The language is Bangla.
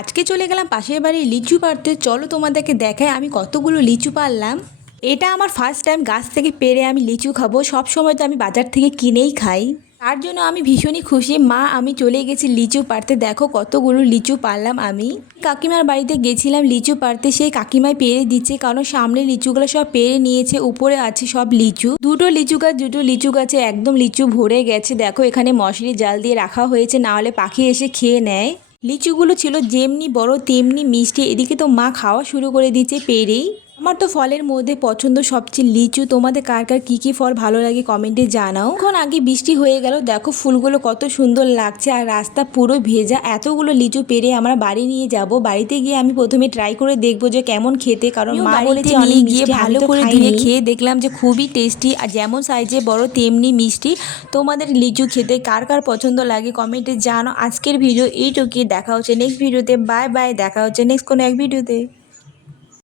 আজকে চলে গেলাম পাশের বাড়ি লিচু পাড়তে। চলো তোমাদেরকে দেখাই আমি কতগুলো লিচু পারলাম। এটা আমার ফার্স্ট টাইম গাছ থেকে পেড়ে আমি লিচু খাবো। সব সময় তো আমি বাজার থেকে কিনেই খাই, তার জন্য আমি ভীষণই খুশি। মা আমি চলে গেছি লিচু পাড়তে, দেখো কতগুলো লিচু পারলাম। আমি কাকিমার বাড়িতে গেছিলাম লিচু পাড়তে, সেই কাকিমায় পেরে দিচ্ছে, কারণ সামনে লিচুগুলো সব পেরে নিয়েছে, উপরে আছে সব লিচু। দুটো লিচু গাছে একদম লিচু ভরে গেছে। দেখো এখানে মশারি জাল দিয়ে রাখা হয়েছে, না হলে পাখি এসে খেয়ে নেয়। লিচুগুলো ছিল যেমনি বড় তেমনি মিষ্টি। এদিকে তো মা খাওয়া শুরু করে দিচ্ছে পেরেই। আমার তো ফলের মধ্যে পছন্দ সবচেয়ে লিচু। তোমাদের কার কার কী কী ফল ভালো লাগে কমেন্টে জানাও। এখন আগে বৃষ্টি হয়ে গেল, দেখো ফুলগুলো কত সুন্দর লাগছে, আর রাস্তা পুরো ভেজা। এতগুলো লিচু পেরে আমরা বাড়ি নিয়ে যাব। বাড়িতে গিয়ে আমি প্রথমে ট্রাই করে দেখবো যে কেমন খেতে, কারণ মা বলেছে অনেক গিয়ে ভালো করে ধুয়ে খেয়ে দেখলাম যে খুবই টেস্টি, আর যেমন সাইজে বড় তেমনি মিষ্টি। তোমাদের লিচু খেতে কার কার পছন্দ লাগে কমেন্টে জানাও। আজকের ভিডিও এইটুকুই, দেখা হচ্ছে নেক্সট ভিডিওতে। বাই বাই, দেখা হচ্ছে নেক্সট কোনো এক ভিডিওতে।